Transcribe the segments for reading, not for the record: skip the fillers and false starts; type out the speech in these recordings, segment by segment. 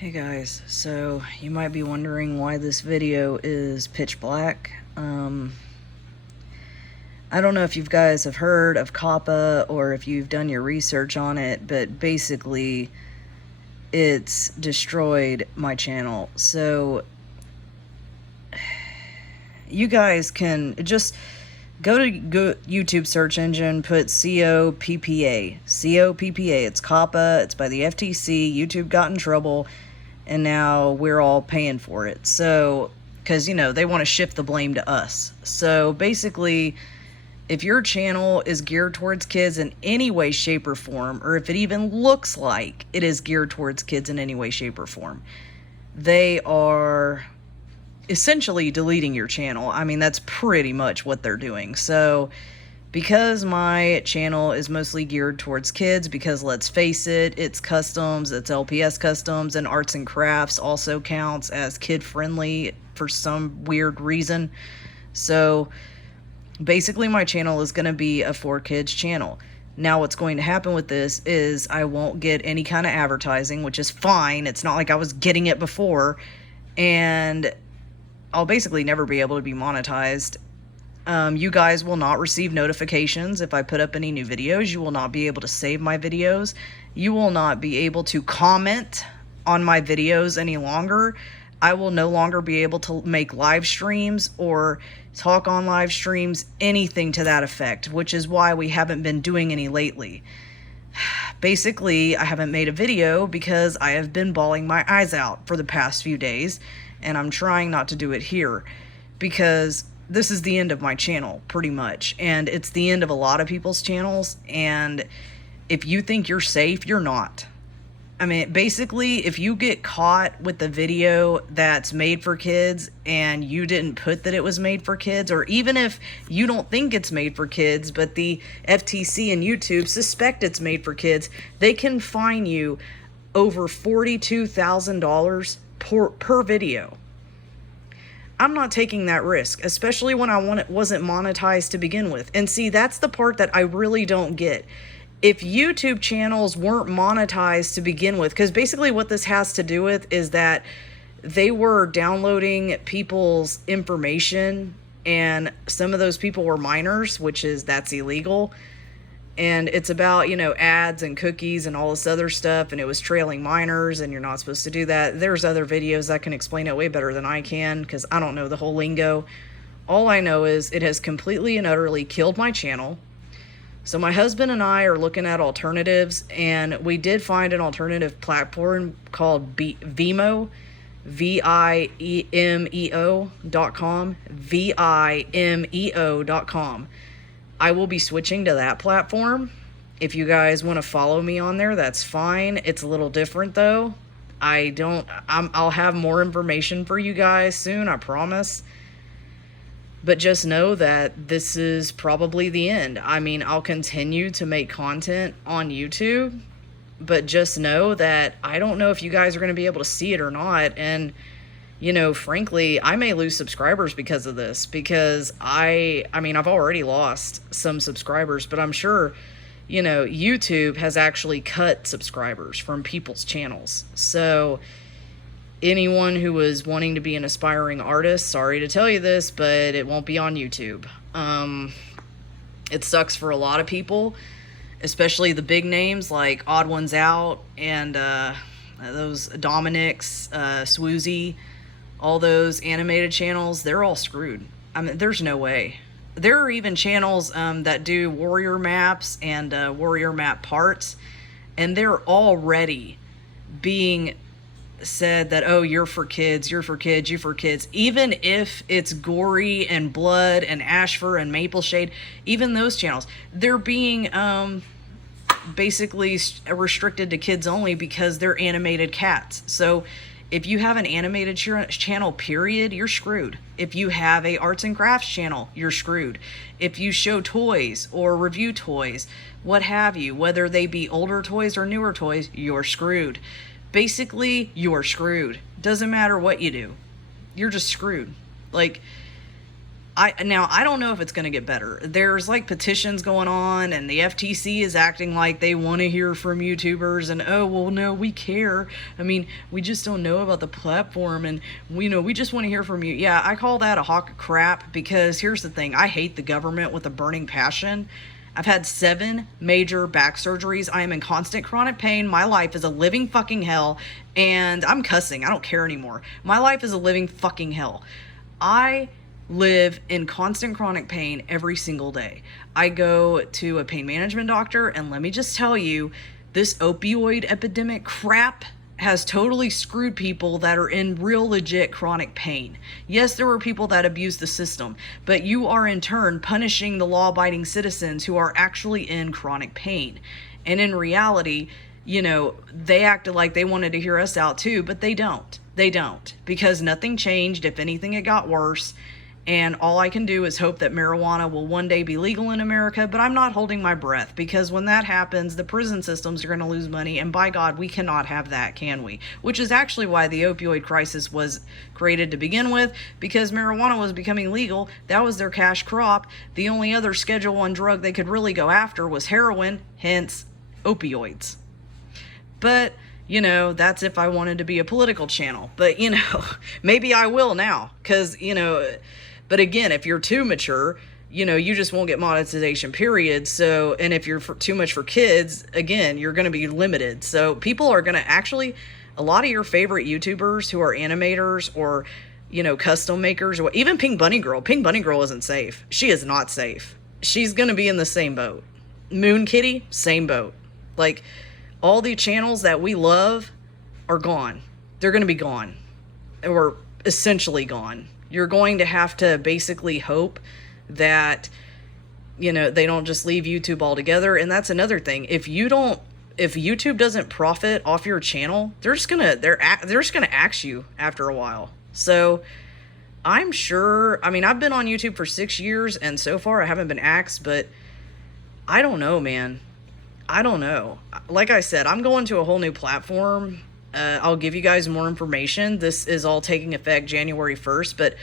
Hey guys, so you might be wondering why this video is pitch black. I don't know if you guys have heard of COPPA or if you've done your research on it, but basically it's destroyed my channel. So you guys can just go to YouTube search engine, put COPPA. COPPA, it's COPPA, it's by the FTC. YouTube got in trouble, and now we're all paying for it. So, because, they want to shift the blame to us. So, basically, if your channel is geared towards kids in any way, shape, or form, or if it even looks like it is geared towards kids in any way, shape, or form, they are essentially deleting your channel. I mean, that's pretty much what they're doing. So, because my channel is mostly geared towards kids, because let's face it, it's customs, it's LPS customs, and arts and crafts also counts as kid-friendly for some weird reason. So, basically, my channel is going to be a for kids channel. Now, what's going to happen with this is I won't get any kind of advertising, which is fine. It's not like I was getting it before. And I'll basically never be able to be monetized. You guys will not receive notifications if I put up any new videos. You will not be able to save my videos. You will not be able to comment on my videos any longer. I will no longer be able to make live streams or talk on live streams, anything to that effect, which is why we haven't been doing any lately. Basically, I haven't made a video because I have been bawling my eyes out for the past few days, and I'm trying not to do it here because this is the end of my channel, pretty much, and it's the end of a lot of people's channels, and if you think you're safe, you're not. I mean, basically, if you get caught with the video that's made for kids and you didn't put that it was made for kids, or even if you don't think it's made for kids, but the FTC and YouTube suspect it's made for kids, they can fine you over $42,000 per video. I'm not taking that risk, especially when it wasn't monetized to begin with. And see, that's the part that I really don't get. If YouTube channels weren't monetized to begin with, because basically what this has to do with is that they were downloading people's information, and some of those people were minors, that's illegal. And it's about, ads and cookies and all this other stuff, and it was trailing minors, and you're not supposed to do that. There's other videos that can explain it way better than I can, because I don't know the whole lingo. All I know is it has completely and utterly killed my channel. So my husband and I are looking at alternatives, and we did find an alternative platform called Vimeo, Vimeo.com, Vimeo.com. I will be switching to that platform. If you guys want to follow me on there, that's fine. It's a little different though. I'll have more information for you guys soon, I promise. But just know that this is probably the end. I mean, I'll continue to make content on YouTube, but just know that I don't know if you guys are going to be able to see it or not. And frankly, I may lose subscribers because of this, because I've already lost some subscribers, but I'm sure, YouTube has actually cut subscribers from people's channels. So anyone who was wanting to be an aspiring artist, sorry to tell you this, but it won't be on YouTube. It sucks for a lot of people, especially the big names like Odd Ones Out and those Dominic's, Swoozy. All those animated channels, they're all screwed. I mean, there's no way. There are even channels that do warrior maps and warrior map parts, and they're already being said that, oh, you're for kids, you're for kids, you're for kids. Even if it's gory and blood and Ashfur and Maple Shade, even those channels, they're being basically restricted to kids only because they're animated cats. So if you have an animated channel, period, you're screwed. If you have a arts and crafts channel, you're screwed. If you show toys or review toys, what have you, whether they be older toys or newer toys, you're screwed. Basically, you're screwed. Doesn't matter what you do. You're just screwed. Like, I don't know if it's going to get better. There's like petitions going on, and the FTC is acting like they want to hear from YouTubers, and oh well, no, we care. I mean, we just don't know about the platform, and we just want to hear from you. Yeah, I call that a hawk of crap, because here's the thing: I hate the government with a burning passion. I've had 7 major back surgeries. I am in constant chronic pain. My life is a living fucking hell, and I'm cussing. I don't care anymore. My life is a living fucking hell. I live in constant chronic pain every single day. I go to a pain management doctor, and let me just tell you, this opioid epidemic crap has totally screwed people that are in real legit chronic pain. Yes, there are people that abuse the system, but you are in turn punishing the law-abiding citizens who are actually in chronic pain. And in reality, they acted like they wanted to hear us out too, but they don't. They don't, because nothing changed. If anything, it got worse. And all I can do is hope that marijuana will one day be legal in America, but I'm not holding my breath, because when that happens, the prison systems are going to lose money, and by God, we cannot have that, can we? Which is actually why the opioid crisis was created to begin with, because marijuana was becoming legal. That was their cash crop. The only other Schedule 1 drug they could really go after was heroin, hence opioids. But that's if I wanted to be a political channel. But, maybe I will now, because, but again, if you're too mature, you just won't get monetization, period. So, and if you're too much for kids, again, you're going to be limited. So people are going to actually, a lot of your favorite YouTubers who are animators or, custom makers, or even Pink Bunny Girl. Pink Bunny Girl isn't safe. She is not safe. She's going to be in the same boat. Moon Kitty, same boat. Like, all the channels that we love are gone. They're going to be gone, or essentially gone. You're going to have to basically hope that, they don't just leave YouTube altogether. And that's another thing. If YouTube doesn't profit off your channel, they're just gonna axe you after a while. So I'm sure, I've been on YouTube for 6 years, and so far I haven't been axed, but I don't know, man. I don't know. Like I said, I'm going to a whole new platform. I'll give you guys more information. This is all taking effect January 1st, but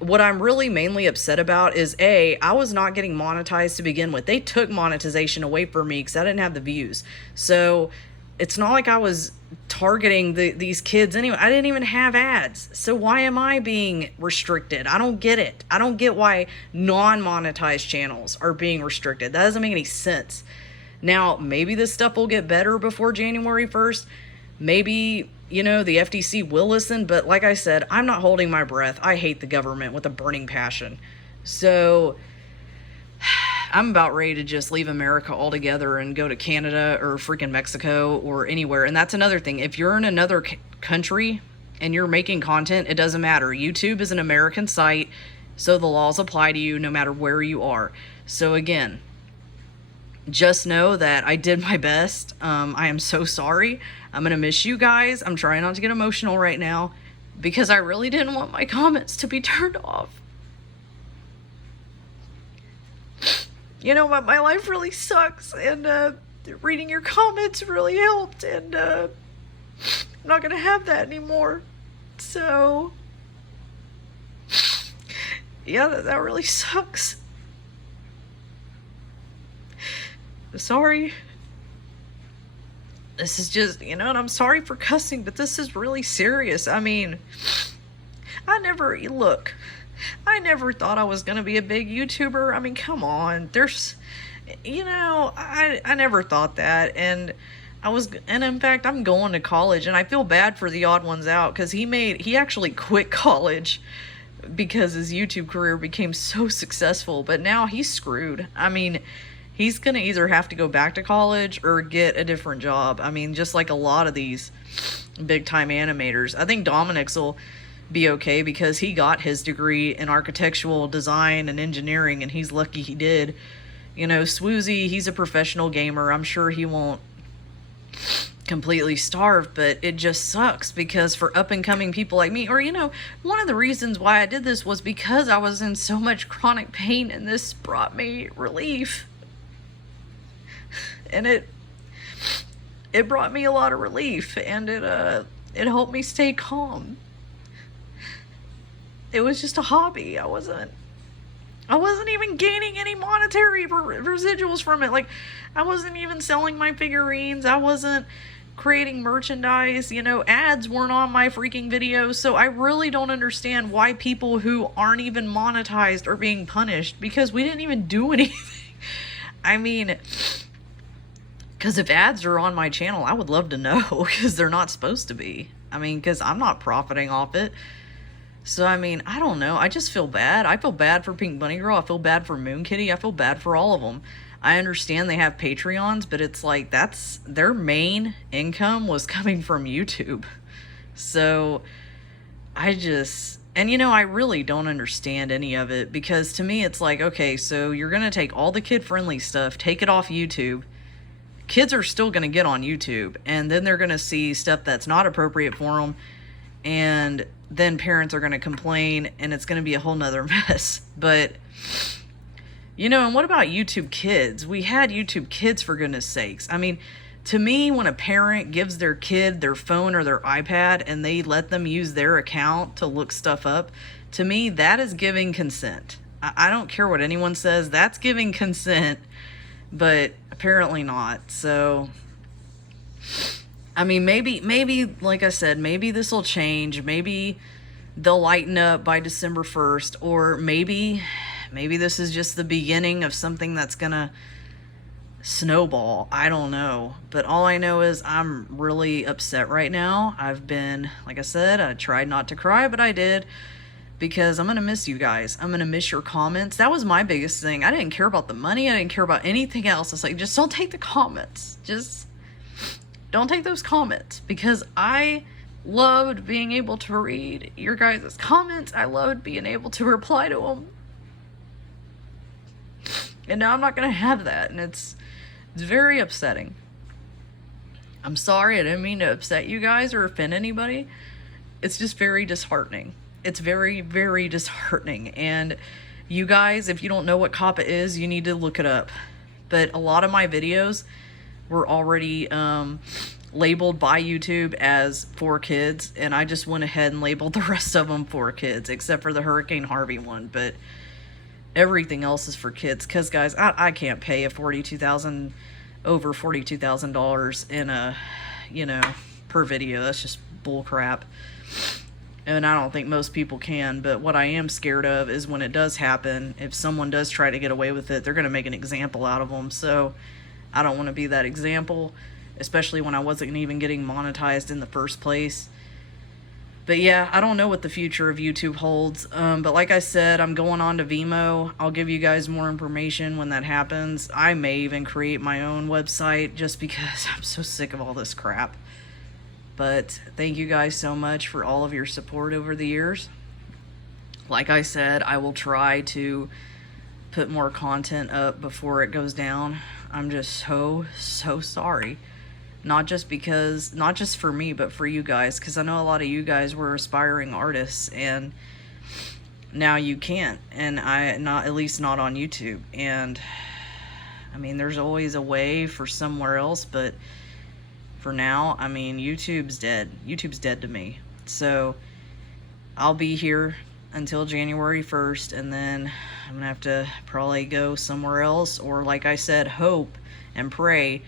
what I'm really mainly upset about is, I was not getting monetized to begin with. They took monetization away from me because I didn't have the views. So it's not like I was targeting these kids anyway. I didn't even have ads. So why am I being restricted? I don't get it. I don't get why non-monetized channels are being restricted. That doesn't make any sense. Now, maybe this stuff will get better before January 1st. Maybe, the FTC will listen. But like I said, I'm not holding my breath. I hate the government with a burning passion. So I'm about ready to just leave America altogether and go to Canada or freaking Mexico or anywhere. And that's another thing. If you're in another country and you're making content, it doesn't matter. YouTube is an American site, so the laws apply to you no matter where you are. So again, just know that I did my best. I am so sorry. I'm going to miss you guys. I'm trying not to get emotional right now because I really didn't want my comments to be turned off. But my life really sucks, and reading your comments really helped, and I'm not going to have that anymore. So, yeah, that really sucks. Sorry. This is just, and I'm sorry for cussing, but this is really serious. I never thought I was going to be a big YouTuber. Come on. I never thought that. And in fact, I'm going to college, and I feel bad for the odd ones out, because he actually quit college because his YouTube career became so successful, but now he's screwed. He's going to either have to go back to college or get a different job. Just like a lot of these big time animators. I think Dominic's will be okay because he got his degree in architectural design and engineering, and he's lucky he did. Swoozy, he's a professional gamer. I'm sure he won't completely starve, but it just sucks because for up and coming people like me, or one of the reasons why I did this was because I was in so much chronic pain, and this brought me relief. And it brought me a lot of relief, and it helped me stay calm. It was just a hobby. I wasn't I wasn't even gaining any monetary residuals from it. Like, I wasn't even selling my figurines. I wasn't creating merchandise. You know, ads weren't on my freaking videos. So I really don't understand why people who aren't even monetized are being punished, because we didn't even do anything. I mean, because if ads are on my channel, I would love to know, because they're not supposed to be. I mean, because I'm not profiting off it. So, I mean, I don't know. I just feel bad. I feel bad for Pink Bunny Girl. I feel bad for Moon Kitty. I feel bad for all of them. I understand they have Patreons, but it's like that's their main income was coming from YouTube. So, and you know, I really don't understand any of it, because to me it's like, okay, so you're going to take all the kid-friendly stuff, take it off YouTube. Kids are still going to get on YouTube, and then they're going to see stuff that's not appropriate for them, and then parents are going to complain, and it's going to be a whole nother mess. But, you know, and what about YouTube Kids? We had YouTube Kids, for goodness sakes. I mean, to me, when a parent gives their kid their phone or their iPad and they let them use their account to look stuff up, to me, that is giving consent. I don't care what anyone says, that's giving consent, but apparently not. So, I mean, maybe, like I said, maybe this will change. Maybe they'll lighten up by December 1st, or maybe this is just the beginning of something that's gonna snowball. I don't know. But all I know is I'm really upset right now. I've been, like I said, I tried not to cry, but I did, because I'm gonna miss you guys. I'm gonna miss your comments. That was my biggest thing. I didn't care about the money. I didn't care about anything else. It's like, just don't take the comments. Just don't take those comments, because I loved being able to read your guys' comments. I loved being able to reply to them. And now I'm not going to have that, and it's very upsetting. I'm sorry, I didn't mean to upset you guys or offend anybody. It's just very disheartening. It's very, very disheartening. And you guys, if you don't know what COPPA is, you need to look it up. But a lot of my videos were already labeled by YouTube as for kids, and I just went ahead and labeled the rest of them for kids, except for the Hurricane Harvey one. But everything else is for kids, because guys, I can't pay over $42,000 in a, you know, per video. That's just bull crap, and I don't think most people can. But what I am scared of is when it does happen, if someone does try to get away with it, they're going to make an example out of them. So I don't want to be that example, especially when I wasn't even getting monetized in the first place. But yeah, I don't know what the future of YouTube holds. But like I said, I'm going on to Vimeo. I'll give you guys more information when that happens. I may even create my own website, just because I'm so sick of all this crap. But thank you guys so much for all of your support over the years. Like I said, I will try to put more content up before it goes down. I'm just so sorry. Not just for me, but for you guys, because I know a lot of you guys were aspiring artists, and now you can't, and at least not on YouTube. And I mean, there's always a way for somewhere else, but for now, I mean, YouTube's dead. YouTube's dead to me. So I'll be here until January 1st, and then I'm gonna have to probably go somewhere else, or like I said, hope and pray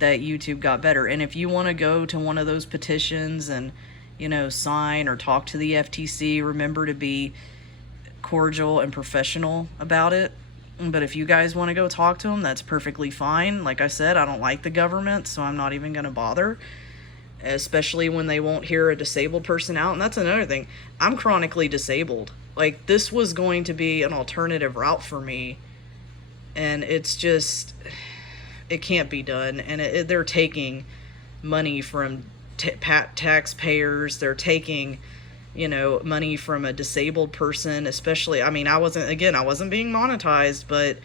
that YouTube got better. And if you want to go to one of those petitions and, you know, sign or talk to the FTC, remember to be cordial and professional about it. But if you guys want to go talk to them, that's perfectly fine. Like I said, I don't like the government, so I'm not even going to bother, especially when they won't hear a disabled person out. And that's another thing. I'm chronically disabled. Like, this was going to be an alternative route for me, and it's just, it can't be done. And they're taking money from taxpayers. They're taking, you know, money from a disabled person, especially. I mean, I wasn't being monetized, but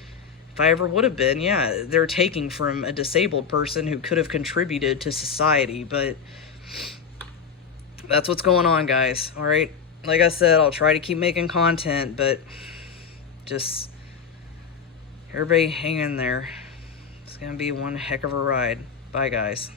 if I ever would have been, yeah, they're taking from a disabled person who could have contributed to society. But that's what's going on, guys. All right, like I said, I'll try to keep making content, but just everybody hang in there. It's gonna be one heck of a ride. Bye, guys.